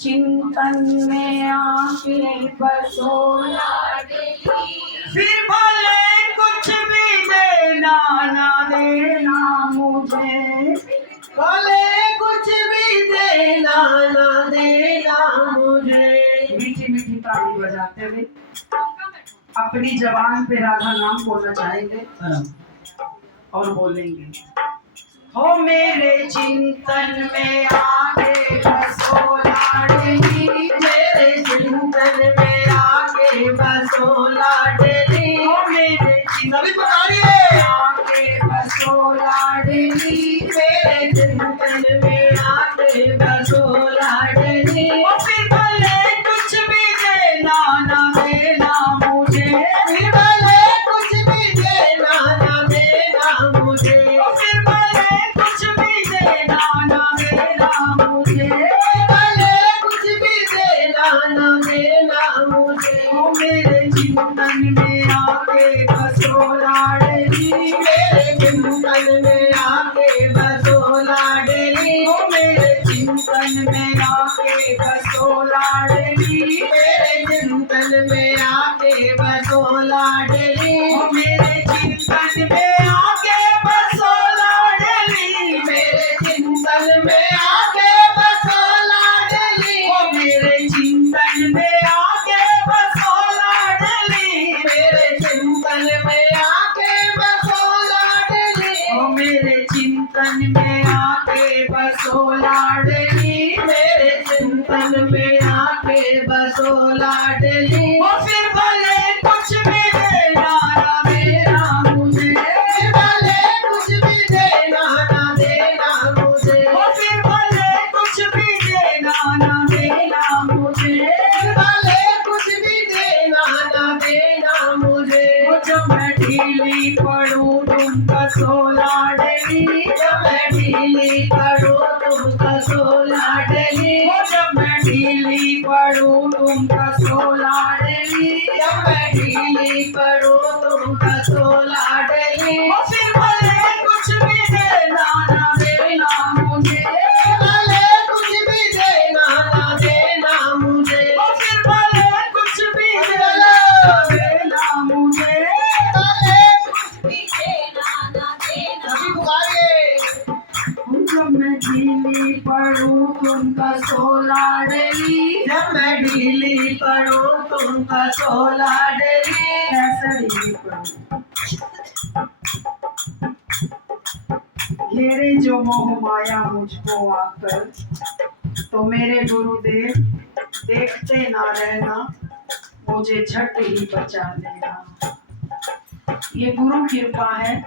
चिंतन में आके बसो लाडली। फिर भले कुछ भी देना ना देना मुझे, भले कुछ भी देना ना देना मुझे। मीठी मीठी ताली बजाते हुए अपनी जबान पे राधा नाम बोलना चाहेंगे और बोलेंगे, हो मेरे चिंतन में आके बसो लाडली, मेरे चिंतन में आके बसो लाडली। हो मेरे सभी पुकारिए। आके बसो लाडली, मेरे चिंतन में आके बसो लाडली। ओ फिर भले कुछ भी देना ना देना मुझे, फिर भले कुछ भी देना ना देना मुझे। ओ फिर भले कुछ भी देना ना देना मुझे, भले कुछ भी देना ना देना मुझे। ओ मेरे चिंतन में आके बसो लाडली, मेरे चिंतन में आके बसो लाडली। ओ मेरे चिंतन में आके बसो लाडली, मेरे चिंतन में आके बसो लाडली। ओ मेरे चिंतन में आके बसो लाडली, मेरे चिंतन में आके बसो लाडली। ओ मेरे चिंतन में आके बसो लाडली, मेरे चिंतन में आके बसो लाडली। ओ मेरे चिंतन में आके बसो लाडली, मेरे चिंतन में आके बसो लाडली। ओ फिर भले कुछ भी देना ना देना मुझे, फिर भले कुछ भी देना ना देना मुझे। ओ फिर भले कुछ भी देना ना देना मुझे, फिर भले कुछ भी देना ना देना मुझे। ओ जब मैं ढीली पड़ूं तुम कसो लाडली, जब मैं ढीली पड़ूं तुम कसो लाडली। ओ जब मैं ढीली पड़ूं तुम कसो लाडली, जब मैं ढीली पड़ूं तुम कसो लाडली। ओ फिर भले कुछ भी देना ना देना मुझे, भले कुछ भी देना ना देना मुझे। ओ फिर भले कुछ भी देना ना देना मुझे, भले कुछ भी देना ना देना। सभी पुकारिए। जब मैं ढीली पड़ूं तुम कसो लाडली, जब मैं ढीली पड़ूं तुम कसो लाडली। कैसे ढीली पड़ूं, घेरे जो मोह माया मुझको आकर, तो मेरे गुरुदेव देखते ना रहना, मुझे झट ही बचा लेना। ये गुरु कृपा है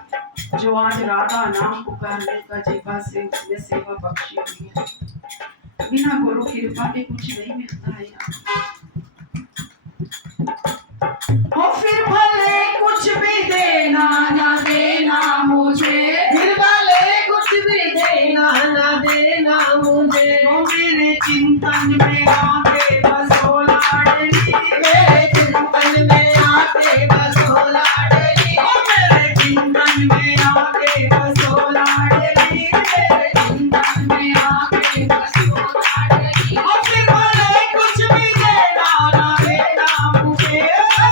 जो आज राधा नाम पुकारने का जीवा से उसने सेवा बख्शी हुई है। बिना गुरु कृपा के कुछ नहीं मिलता है यार। ओ फिर भले कुछ भी देना ना देना मुझे, फिर भले कुछ भी देना ना देना मुझे। ओ मेरे चिंतन में आके बसो लाडली, मेरे चिंतन में आके बसो लाडली। ओ मेरे चिंतन में आके बसो लाडली, मेरे चिंतन में आके बसो लाडली। ओ फिर भले कुछ भी देना ना देना मुझे,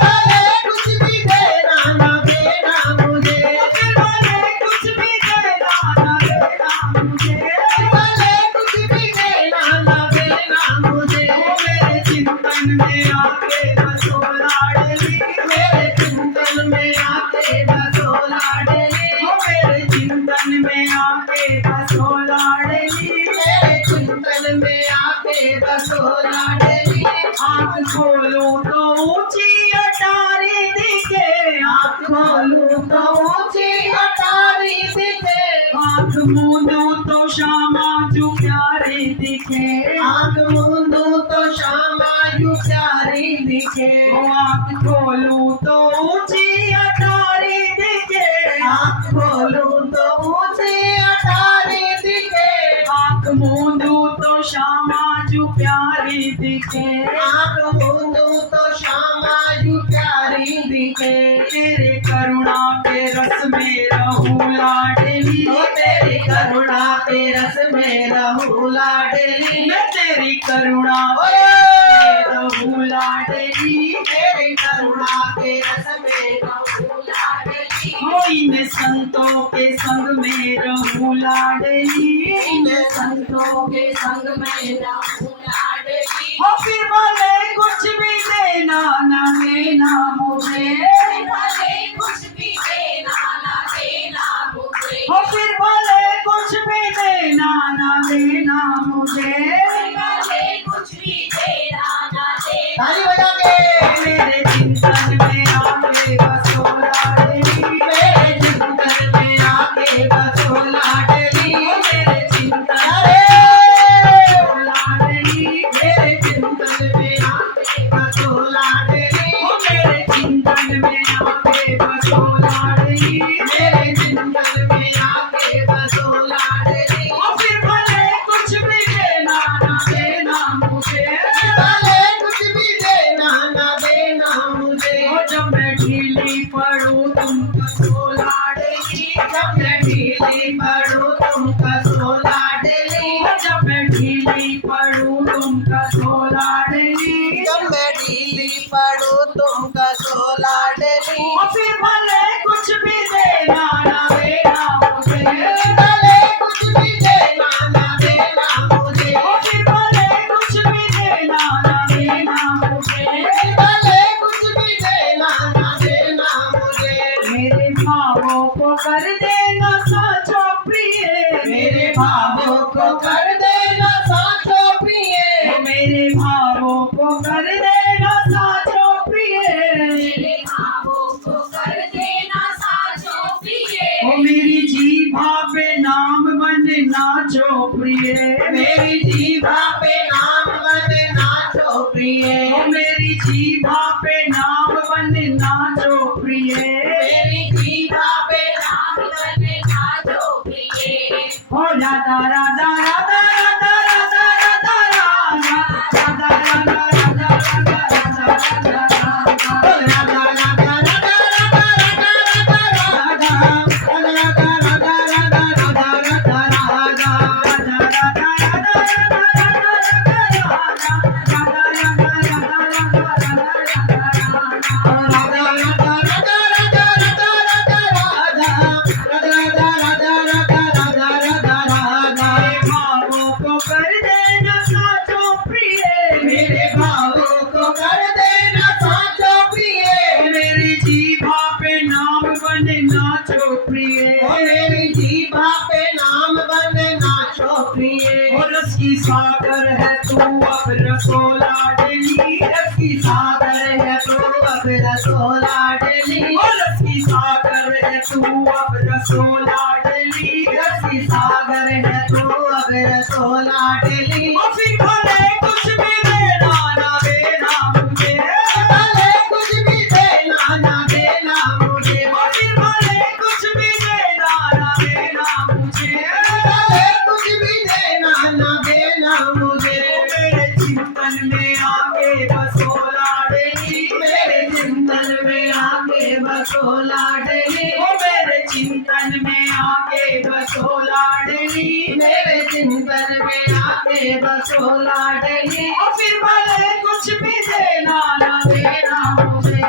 भले कुछ भी देना ना देना मुझे। ओ फिर भले कुछ भी देना ना देना मुझे, भले कुछ भी देना ना देना मुझे। ओ मेरे चिंतन में आके बसो लाडली, मेरे चिंतन में आके बसो लाडली। ओ मेरे चिंतन में आके बसो लाडली, मेरे चिंतन में आके बसो लाडली। आँख खोलूं तो ऊंची अटारी दिखे, आँख खोलूं तो ऊंची अटारी दिखे। आँख मूंदूं तो श्यामा जो प्यारी दिखे, आँख मूंदूं तो श्यामा यू प्यारी दिखे। ओ आँख खोलूं तो ऊंची अटारी दिखे, आँख खोलूं तो ऊंची अटारी दिखे। आँख मूंदूं तो श्यामा जो प्यारी दिखे, आँख मूंदूं तो श्यामा यू प्यारी दिखे। तेरे करुणा के रस में रहूं लाडली, ओ तेरी करुणा के रस में रहूं लाडली। मैं तेरी करुणा ओए रहूं लाडली, तेरी करुणा के रस में रहूं लाडली, हो इन संतों के संग में रहूं लाडली, इन संतों के संग में रहूं लाडली, हो फिर भले कुछ भी देना ना देना मुझे, भले कुछ भी देना ना देना मुझे, हो फिर भले कुछ भी देना ना देना मुझे, भले कुछ भी देना ना देना। ताली बजा के मेरे चिंतन में आके बसो लाडली, मेरे चिंतन में आके बसो लाडली, मेरे चिंतन अरे लाडली, मेरे चिंतन में आके बसो लाडली, हो मेरे चिंतन में आके बसो लाडली, मेरे चिंतन में आके बसो लाडली, हो फिर भले कुछ भी देना ना देना मुझे, भले कुछ भी देना ना देना मुझे, हो जब मैं ढीली पड़ूं तुम कसो लाडली, जब मैं ढीली पड़ूं तुम कसो लाडली, हो जब मैं ढीली पड़ूं तुम कसो लाडली, जब मैं ढीली पड़ूं तुम कसो लाडली, हो फिर भले कुछ भी देना ना देना मुझे, भले कुछ भी देना ना देना मुझे, हो फिर भले कुछ भी देना ना देना मुझे, भले कुछ भी देना ना देना मुझे, मेरे भावों को कर देना साचो प्रिय, मेरे भावों को कर देना साचो प्रिय, मेरे भावों को कर देना साचो प्रिय, मेरे भावों को कर देना साचो प्रिय, ओ मेरी जीभा पे नाम बने नाचो प्रिय, मेरी जीभा पे नाम बने नाचो प्रिय, ओ मेरी जीभा पे नाम बने नाचो प्रिय, मेरी जीभा पे नाम बने नाचो प्रिय, ओ राधा राधा राधा राधा राधा राधा राधा राधा राधा राधा राधा राधा राधा भावों को कर देना साचो प्रिय, मेरे भावों को कर देना साचो प्रिय, मेरी जीभा पे नाम बने नाचो प्रिय, मेरी जीभा पे नाम बने नाचो प्रिय, और रस की सागर है तू अब रसो लाडली, रस की सागर है तू अब रसो लाडली, और रस की सागर है तू अब रसो लाडली, रस की सागर है तू अब रसो लाडली, और फिर भले कुछ भी देना ना देना मुझे, भले कुछ भी देना ना देना मुझे, और फिर भले कुछ भी देना ना देना मुझे, भले कुछ भी देना ना देना मुझे, मेरे चिंतन में आके बसो लाडली, मेरे चिंतन में आके बसो लाडली, ओ मेरे चिंतन में आके बसो लाडली, मेरे चिंतन में आके बसो लाडली, और फिर भले कुछ भी देना ना देना मुझे,